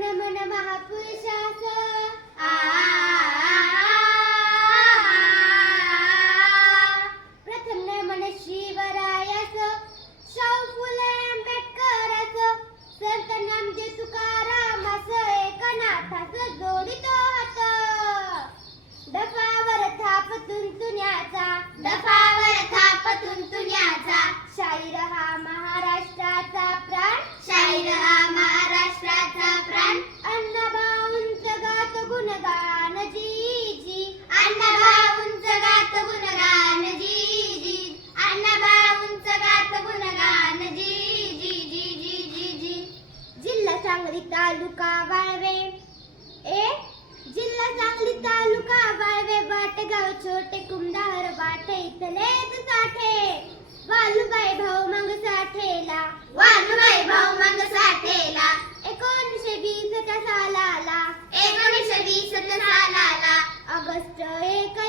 नमन महापुरुषास आ। छोटे कुमदार वाटे इथले साठे. वालूबाई भाऊ मग साठेला. वालूबाई भाऊ मग साठेला. एकोणीसशे वीस च्या सालाला. एकोणीसशे वीस च्या सालाला. ऑगस्ट एक